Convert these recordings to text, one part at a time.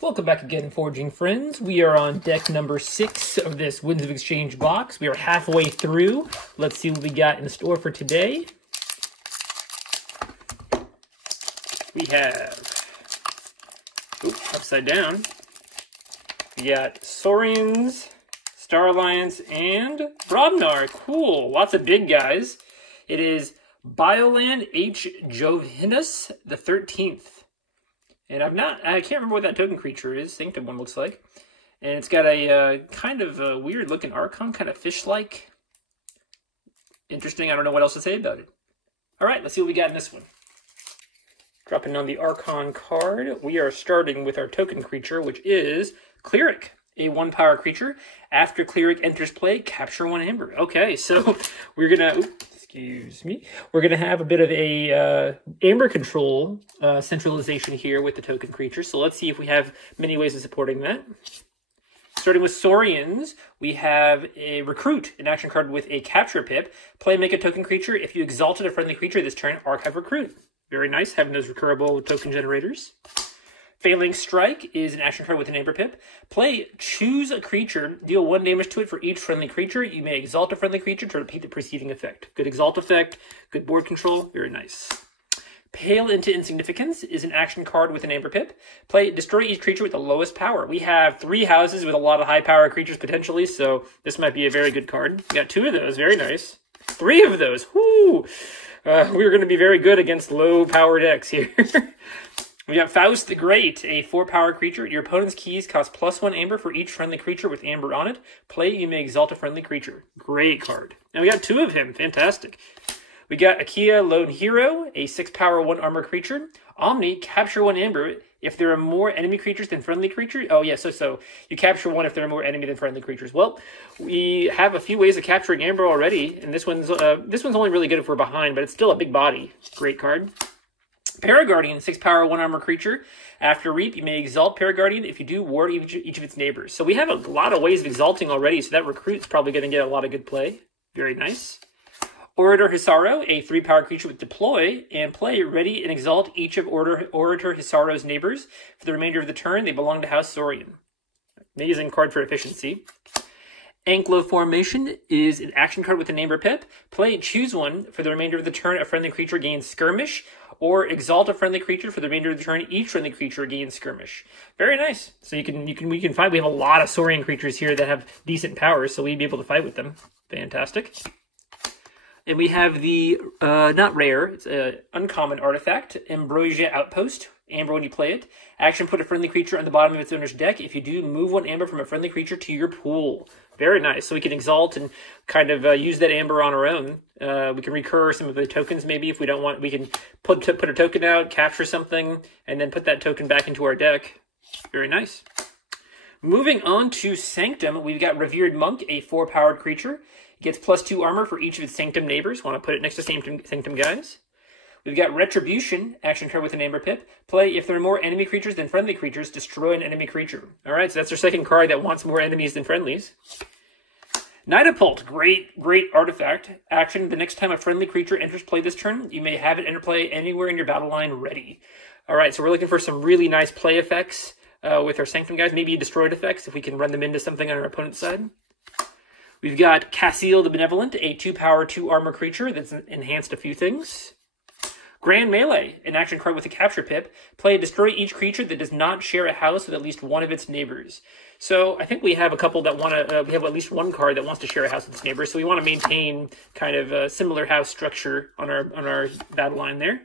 Welcome back again, Forging Friends. We are on deck number 6 of this Winds of Exchange box. We are halfway through. Let's see what we got in store for today. We have, upside down, we got Saurians, Star Alliance, and Brobnar. Cool, lots of big guys. It is Bioland H. Jovinus the 13th. And I can't remember what that token creature is. Sanctum one looks like. And it's got a kind of a weird looking Archon, kind of fish-like. Interesting, I don't know what else to say about it. Alright, let's see what we got in this one. Dropping on the Archon card, we are starting with our token creature, which is Cleric, a 1-power creature. After Cleric enters play, capture 1 Amber. Okay, so we're gonna... Excuse me. We're going to have a bit of a Amber control centralization here with the token creature. So let's see if we have many ways of supporting that. Starting with Saurians, we have a Recruit, an action card with a Capture Pip. Play, make a token creature. If you exalted a friendly creature this turn, archive Recruit. Very nice, having those recurable token generators. Failing Strike is an action card with an Amber Pip. Play, choose a creature, deal 1 damage to it for each friendly creature. You may exalt a friendly creature to repeat the preceding effect. Good exalt effect, good board control, very nice. Pale into Insignificance is an action card with an Amber Pip. Play, destroy each creature with the lowest power. We have 3 houses with a lot of high power creatures potentially, so this might be a very good card. We got 2 of those, very nice. 3 of those, whoo! We're going to be very good against low power decks here. We got Faust the Great, a 4-power creature. Your opponent's keys cost +1 Amber for each friendly creature with Amber on it. Play, you may exalt a friendly creature. Great card. And we got 2 of him. Fantastic. We got Akia Lone Hero, a 6-power 1-armor creature. Omni, capture 1 Amber if there are more enemy creatures than friendly creatures. Oh, yeah, so you capture 1 if there are more enemy than friendly creatures. Well, we have a few ways of capturing Amber already, and this one's only really good if we're behind, but it's still a big body. Great card. Paraguardian, 6-power 1-armor creature. After Reap, you may exalt Paraguardian. If you do, ward each of its neighbors. So we have a lot of ways of exalting already, so that Recruit's probably going to get a lot of good play. Very nice. Orator Hisaro, a 3-power creature with Deploy, and play, ready and exalt each of Orator Hisaro's neighbors. For the remainder of the turn, they belong to House Saurian. Amazing card for efficiency. Anklo Formation is an action card with an Amber Pip. Play, choose 1. For the remainder of the turn, a friendly creature gains Skirmish. Or exalt a friendly creature for the remainder of the turn. Each friendly creature gains Skirmish. Very nice. So we can fight. We have a lot of Saurian creatures here that have decent powers, so we'd be able to fight with them. Fantastic. And we have the not rare. It's an uncommon artifact, Ambrosia Outpost. Amber when you play it. Action: put a friendly creature on the bottom of its owner's deck. If you do, move 1 Amber from a friendly creature to your pool. Very nice. So we can exalt and kind of use that Amber on our own. We can recur some of the tokens maybe if we don't want. We can put a token out, capture something, and then put that token back into our deck. Very nice. Moving on to Sanctum, we've got Revered Monk, a 4-powered creature. It gets +2 armor for each of its Sanctum neighbors. Want to put it next to Sanctum guys. We've got Retribution, action card with an Amber Pip. Play, if there are more enemy creatures than friendly creatures, destroy an enemy creature. Alright, so that's our second card that wants more enemies than friendlies. Nidapult, great artifact. Action, the next time a friendly creature enters play this turn, you may have it enter play anywhere in your battle line ready. Alright, so we're looking for some really nice play effects with our Sanctum guys. Maybe destroyed effects if we can run them into something on our opponent's side. We've got Cassiel the Benevolent, a 2-power 2-armor creature that's enhanced a few things. Grand Melee, an action card with a Capture Pip. Play, destroy each creature that does not share a house with at least 1 of its neighbors. So I think we have a couple that want to, we have at least 1 card that wants to share a house with its neighbors, so we want to maintain kind of a similar house structure on our battle line there.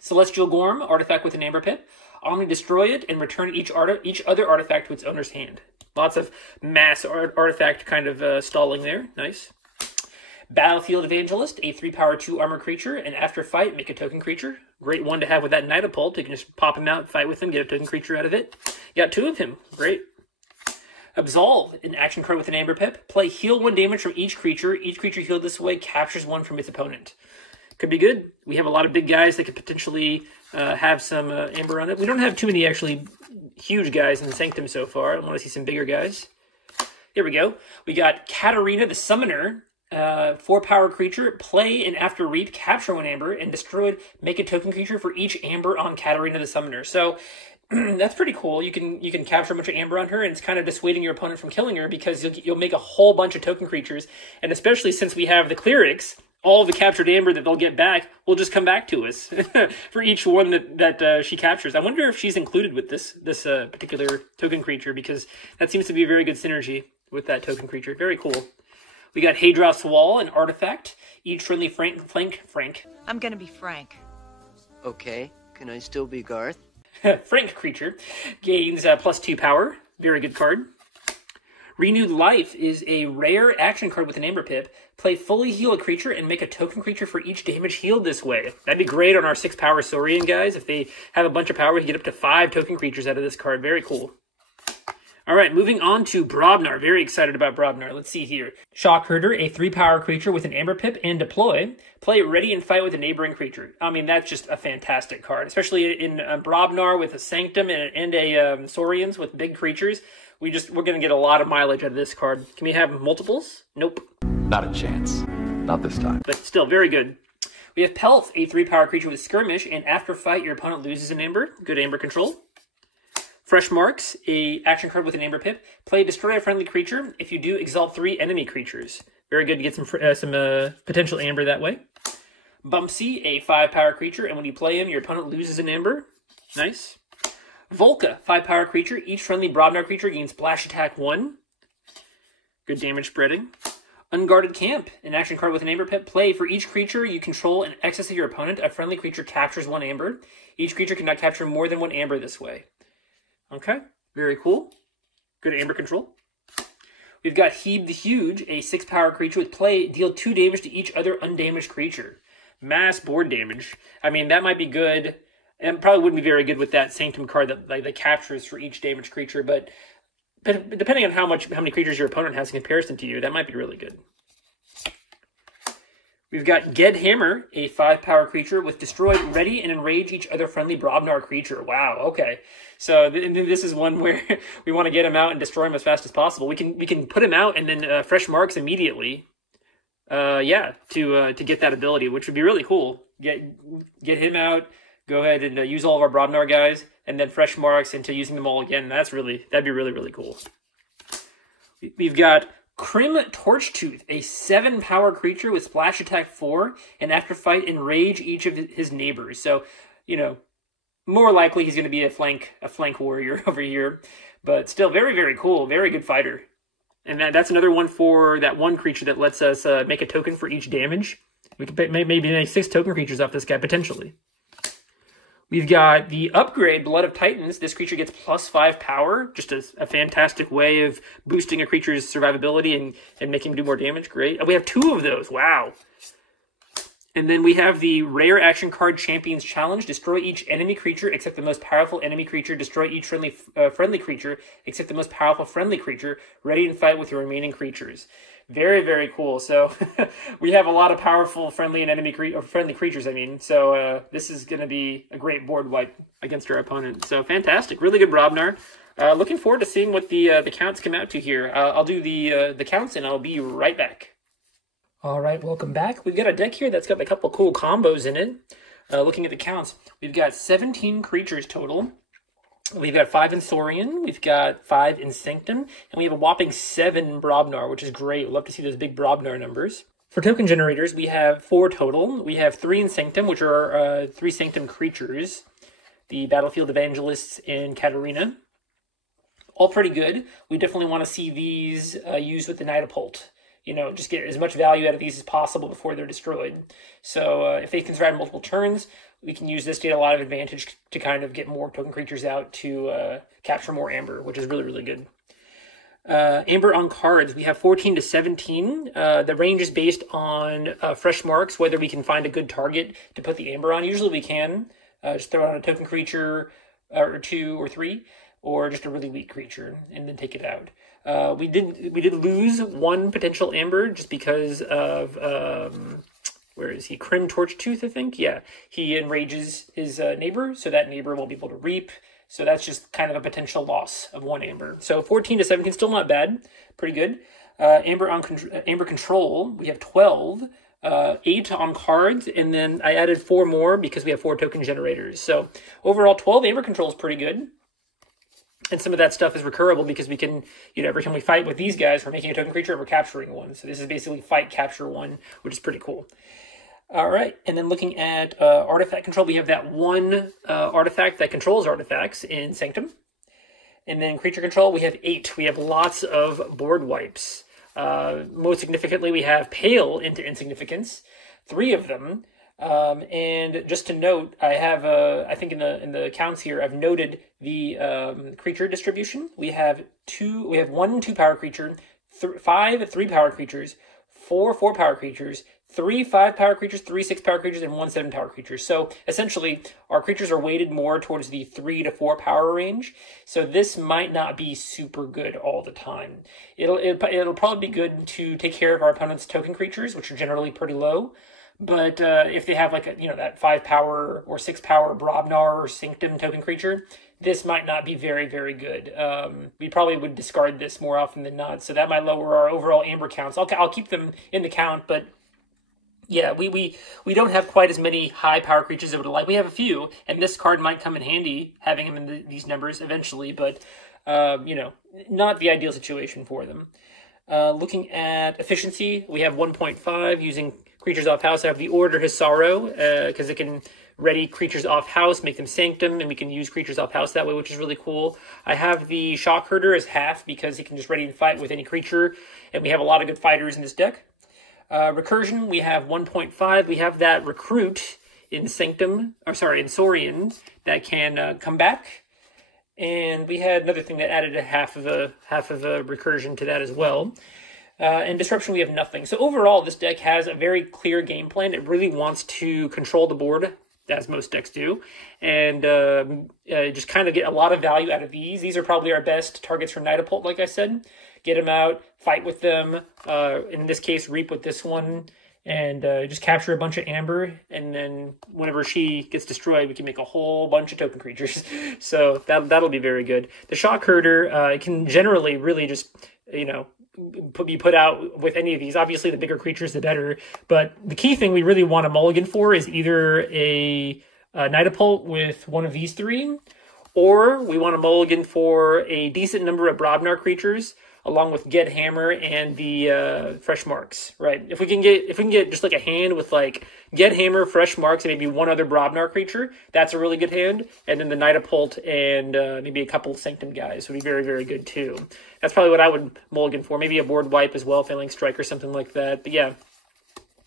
Celestial Gorm, artifact with an Amber Pip. Omni, destroy it and return each other artifact to its owner's hand. Lots of mass artifact kind of stalling there. Nice. Battlefield Evangelist, a 3-power 2-armor creature, and after fight, make a token creature. Great one to have with that Nidapult. You can just pop him out, fight with him, get a token creature out of it. You got 2 of him. Great. Absolve, an action card with an Amber Pip. Play, heal 1 damage from each creature. Each creature healed this way captures 1 from its opponent. Could be good. We have a lot of big guys that could potentially have some Amber on it. We don't have too many actually huge guys in Sanctum so far. I want to see some bigger guys. Here we go. We got Katarina the Summoner. 4-power creature, play and after Reap, capture 1 Amber, and destroyed, make a token creature for each Amber on Katarina the Summoner. So That's pretty cool. You can capture a bunch of amber on her, and it's kind of dissuading your opponent from killing her because you'll make a whole bunch of token creatures, and especially since we have the clerics, all the captured amber that they'll get back will just come back to us for each one that she captures. I wonder if she's included with this particular token creature, because that seems to be a very good synergy with that token creature. Very cool. We got Hadroth's Wall, an artifact. Each friendly Frank. I'm gonna be Frank. Okay, can I still be Garth? Frank creature gains +2 power. Very good card. Renewed Life is a rare action card with an Amber Pip. Play fully heal a creature and make a token creature for each damage healed this way. That'd be great on our 6 power Saurian guys. If they have a bunch of power, we can get up to 5 token creatures out of this card. Very cool. All right, moving on to Brobnar. Very excited about Brobnar. Let's see here. Shock Herder, a 3 power creature with an Amber Pip and deploy. Play Ready and Fight with a neighboring creature. I mean, that's just a fantastic card, especially in Brobnar with a Sanctum and a Saurians with big creatures. We're going to get a lot of mileage out of this card. Can we have multiples? Nope. Not a chance. Not this time. But still, very good. We have Pelth, a 3 power creature with Skirmish, and after fight, your opponent loses an Amber. Good Amber control. Fresh Marks, a action card with an Amber Pip. Play Destroy a friendly creature. If you do, exalt 3 enemy creatures. Very good to get some potential Amber that way. Bumpsy, a 5 power creature, and when you play him, your opponent loses an Amber. Nice. Volca, 5 power creature. Each friendly Brobnar creature gains Splash Attack 1. Good damage spreading. Unguarded Camp, an action card with an Amber Pip. Play for each creature you control in excess of your opponent. A friendly creature captures 1 Amber. Each creature cannot capture more than 1 Amber this way. Okay, very cool. Good Amber control. We've got Heeb the Huge, a 6 power creature with play. Deal 2 damage to each other undamaged creature. Mass board damage. I mean, that might be good. And probably wouldn't be very good with that Sanctum card that captures for each damaged creature, but depending on how many creatures your opponent has in comparison to you, that might be really good. We've got Ged Hammer, a 5 power creature with destroy, ready, and enrage each other friendly Brobnar creature. Wow, okay. So this is one where we want to get him out and destroy him as fast as possible. We can put him out and then fresh marks immediately. To get that ability, which would be really cool. Get him out. Go ahead and use all of our Brobnar guys, and then fresh marks into using them all again. That'd be really, really cool. We've got CRIM Torchtooth, a 7 power creature with Splash Attack 4, and after fight, enrage each of his neighbors. So, more likely he's going to be a flank warrior over here, but still very, very cool. Very good fighter. And that's another one for that one creature that lets us make a token for each damage. We could maybe make 6 token creatures off this guy, potentially. We've got the upgrade, Blood of Titans. This creature gets +5 power. Just a fantastic way of boosting a creature's survivability and making him do more damage. Great. And we have 2 of those. Wow. And then we have the rare action card Champion's Challenge. Destroy each enemy creature except the most powerful enemy creature. Destroy each friendly creature except the most powerful friendly creature. Ready and fight with your remaining creatures. Very, very cool. So we have a lot of powerful friendly and friendly creatures, So this is going to be a great board wipe against our opponent. So fantastic. Really good Brobnar. Looking forward to seeing what the counts come out to here. I'll do the counts and I'll be right back. All right, welcome back. We've got a deck here that's got a couple cool combos in it. Looking at the counts, we've got 17 creatures total. We've got 5 in Saurian, we've got 5 in Sanctum, and we have a whopping 7 Brobnar, which is great. We'd love to see those big Brobnar numbers. For token generators, we have 4 total. We have 3 in Sanctum, which are 3 Sanctum creatures. The Battlefield Evangelists and Katarina. All pretty good. We definitely want to see these used with the Nidapult. Just get as much value out of these as possible before they're destroyed. So if they can survive multiple turns, we can use this to get a lot of advantage to kind of get more token creatures out to capture more Amber, which is really, really good. Amber on cards, we have 14 to 17. The range is based on fresh marks, whether we can find a good target to put the Amber on. Usually we can. Just throw it on a token creature or 2 or 3, or just a really weak creature, and then take it out. We did lose 1 potential Amber just because of where is he? CRIM Torchtooth, I think. Yeah, he enrages his neighbor, so that neighbor won't be able to reap. So that's just kind of a potential loss of 1 Amber. So 14 to 17, still not bad, pretty good. Amber control, we have 12. 8 on cards, and then I added 4 more because we have 4 token generators. So overall, 12 Amber control is pretty good. And some of that stuff is recurable because we can, every time we fight with these guys, we're making a token creature and we're capturing one. So this is basically fight, capture one, which is pretty cool. All right, and then looking at artifact control, we have that one artifact that controls artifacts in Sanctum. And then creature control, we have 8. We have lots of board wipes. Most significantly, we have Pale into Insignificance, 3 of them. And just to note, I have, I think in the counts here, I've noted the creature distribution. We have 1 2-power creature, 5 3-power creatures, 4 4-power creatures, 3 5-power creatures, 3 6-power creatures, and 1 7-power creature. So essentially, our creatures are weighted more towards the 3 to 4 power range. So this might not be super good all the time. It'll probably be good to take care of our opponent's token creatures, which are generally pretty low. But if they have like that 5-power or 6-power Brobnar or Sanctum token creature, this might not be very, very good. We probably would discard this more often than not. So that might lower our overall amber counts. I'll keep them in the count, but yeah, we don't have quite as many high power creatures as I would like. We have a few, and this card might come in handy, having them in these numbers eventually, but not the ideal situation for them. Looking at efficiency, we have 1.5 using creatures off house. I have the Order His Sorrow, because it can ready creatures off house, make them Sanctum, and we can use creatures off house that way, which is really cool. I have the Shock Herder as half because he can just ready and fight with any creature, and we have a lot of good fighters in this deck. Recursion, we have 1.5. We have that Recruit in in Saurian that can come back. And we had another thing that added a half of a recursion to that as well. And Disruption, we have nothing. So overall, this deck has a very clear game plan. It really wants to control the board, as most decks do, and just kind of get a lot of value out of these. These are probably our best targets for Nidapult, like I said. Get them out, fight with them, in this case, Reap with this one, and just capture a bunch of amber, and then whenever she gets destroyed, we can make a whole bunch of token creatures. So that'll be very good. The Shock Herder, it can generally really just, be put out with any of these. Obviously, the bigger creatures, the better. But the key thing we really want a mulligan for is either a Nidapult with one of these 3, or we want a mulligan for a decent number of Brobnar creatures, along with Get Hammer and the Fresh Marks, right? If we can get just like a hand with like Get Hammer, Fresh Marks, and maybe one other Brobnar creature, that's a really good hand. And then the Nidapult and maybe a couple Sanctum guys would be very, very good too. That's probably what I would mulligan for. Maybe a board wipe as well, Failing Strike or something like that. But yeah,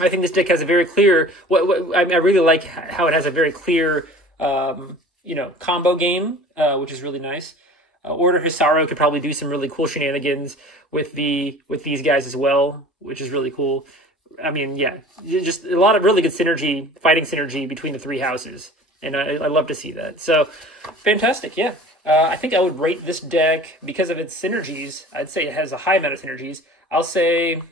I think this deck has a very clear. I really like how it has a very clear, combo game, which is really nice. Order His Sorrow could probably do some really cool shenanigans with these guys as well, which is really cool. I mean, yeah, just a lot of really good fighting synergy between the 3 houses, and I love to see that. So, fantastic, yeah. I think I would rate this deck, because of its synergies, I'd say it has a high amount of synergies. I'll say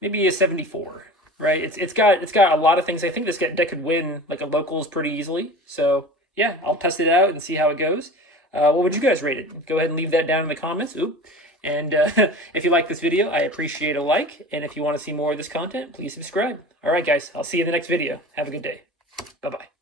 maybe a 74, right? It's got a lot of things. I think this deck could win like a locals pretty easily, so yeah, I'll test it out and see how it goes. What would you guys rate it? Go ahead and leave that down in the comments. And if you like this video, I appreciate a like. And if you want to see more of this content, please subscribe. All right, guys, I'll see you in the next video. Have a good day. Bye-bye.